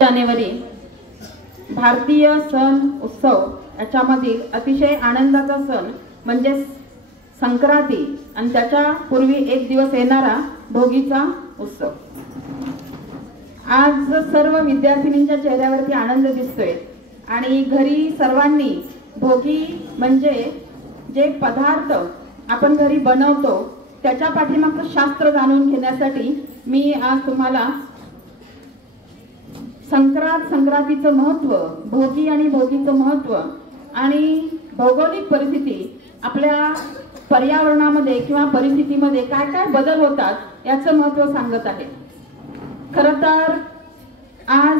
जानेवारी भारतीय सण उत्सव याच्यामधील अतिशय आनंदाचा सण म्हणजे संक्रांती आणि त्याच्या पूर्वी एक दिवस येणारा भोगीचा उत्सव। आज सर्व विद्यार्थिनींच्या चेहऱ्यावरती आनंद दिसतोय आणि घरी सर्वांनी भोगी म्हणजे जे पदार्थ आपण घरी बनवतो त्याच्या पाठीमागचं शास्त्र जाणून घेण्यासाठी मी आज तुम्हाला संक्रांतीचं महत्त्व, भोगी आणि भोगीचं महत्त्व आणि भौगोलिक परिस्थिती, आपल्या पर्यावरणामध्ये किंवा परिस्थितीमध्ये काय काय बदल होतात याचं महत्त्व सांगत आहे। खरं तर आज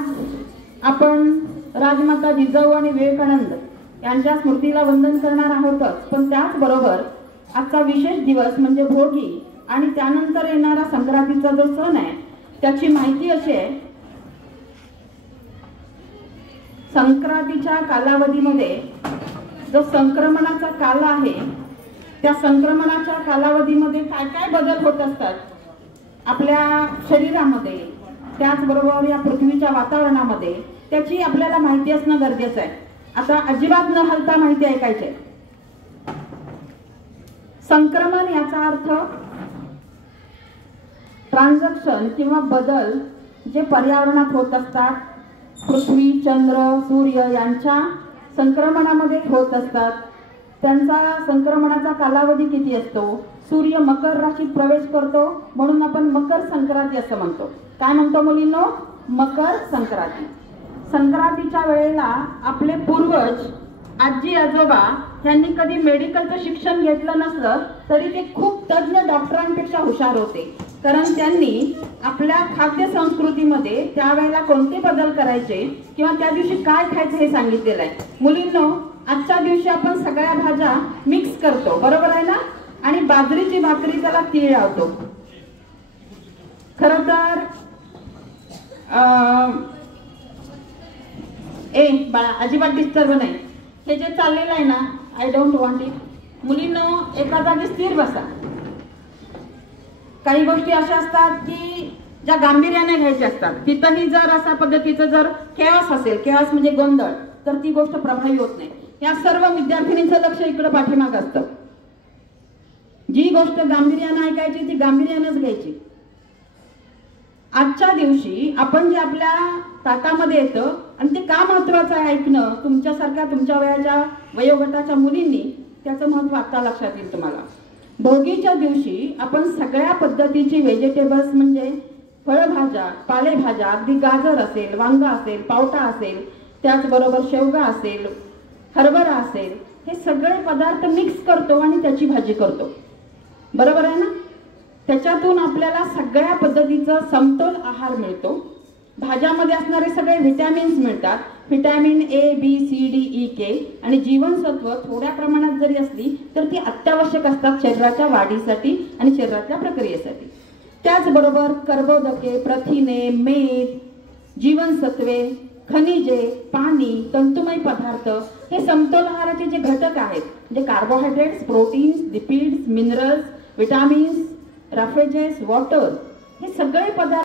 आपण राजमाता जिजाऊ आणि विवेकानंद यांच्या स्मृतीला वंदन करणार आहोतच, पण त्याचबरोबर आजचा विशेष दिवस म्हणजे भोगी आणि त्यानंतर येणारा संक्रांतीचा जो सण आहे त्याची माहिती अशी आहे। संक्रांतीच्या कालावधीमध्ये जो संक्रमणाचा काल आहे त्या संक्रमणाच्या कालावधीमध्ये काय काय बदल होत असतात आपल्या शरीरामध्ये, त्याचबरोबर या पृथ्वीच्या वातावरणामध्ये, त्याची आपल्याला माहिती असणं गरजेचं आहे। आता अजिबात न हलता माहिती ऐकायची आहे। संक्रमण याचा अर्थ ट्रान्झॅक्शन किंवा बदल जे पर्यावरणात होत असतात, पृथ्वी, चंद्र, सूर्य यांच्या संक्रमणामध्ये होत असतात। त्यांचा संक्रमणाचा कालावधी किती असतो? सूर्य मकर राशीत प्रवेश करतो म्हणून आपण मकर संक्रांती असं म्हणतो। काय म्हणतो मुलींनो? मकर संक्रांती। संक्रांतीच्या वेळेला आपले पूर्वज, आजी आजोबा यांनी कधी मेडिकलचं शिक्षण घेतलं नसलं तरी ते खूप तज्ञ डॉक्टरांपेक्षा हुशार होते, कारण त्यांनी आपल्या खाद्य संस्कृतीमध्ये त्यावेळेला कोणते बदल करायचे किंवा त्या दिवशी काय खायचं हे सांगितलेलं आहे। मुलींनो, आजच्या दिवशी आपण सगळ्या भाज्या मिक्स करतो, बरोबर आहे ना, आणि बाजरीची भाकरी त्याला तीळ लावतो। खरं तर बाळा अजिबात डिस्टर्ब नाही, हे जे चाललेलं आहे ना, आय डोंट वॉन्ट इट। मुलींनो, एका जागी स्थिर बसा। काही गोष्टी अशा असतात की ज्या गांभीर्याने घ्यायच्या असतात, तिथंही जर अशा पद्धतीचं जर केओस असेल, केओस म्हणजे गोंधळ, तर ती गोष्ट प्रभावी होत नाही। या सर्व विद्यार्थिनींचं लक्ष इकडे पाठीमाग असतं। जी गोष्ट गांभीर्याने ऐकायची ती गांभीर्यानेच घ्यायची। आजच्या दिवशी आपण जे आपल्या ताटामध्ये येतं आणि ते का महत्वाचं आहे ऐकणं, तुमच्यासारख्या तुमच्या वयाच्या वयोगटाच्या मुलींनी त्याचं महत्त्व आता लक्षात येईल तुम्हाला। भोगीच्या दिवशी आपण सगळ्या पद्धतीची व्हेजिटेबल्स म्हणजे फळभाज्या, पालेभाज्या, अगदी गाजर असेल, वांगा असेल, पावटा असेल, त्याचबरोबर शेवगा असेल, हरभरा असेल, हे सगळे पदार्थ मिक्स करतो आणि त्याची भाजी करतो, बरोबर आहे ना। त्याच्यातून आपल्याला सगळ्या पद्धतीचा समतोल आहार मिळतो। भाज्यामध्ये असणारे सगळे व्हिटॅमिन्स मिळतात, vitamin A, B, C, D, E, K आणि जीवनसत्व थोड्या प्रमाणात जरी असली तर ती अत्यावश्यक असतात शरीराच्या वाढीसाठी आणि शरीराच्या प्रक्रियेसाठी। त्याचबरोबर कर्बोदके, प्रथिने, मेद, जीवनसत्वे, खनिजे, पाणी, तंतुमय पदार्थ हे समतोल आहाराचे जे घटक आहेत, म्हणजे carbohydrates, proteins, lipids, minerals, vitamins, roughages, water, हे सगळे पदार्थ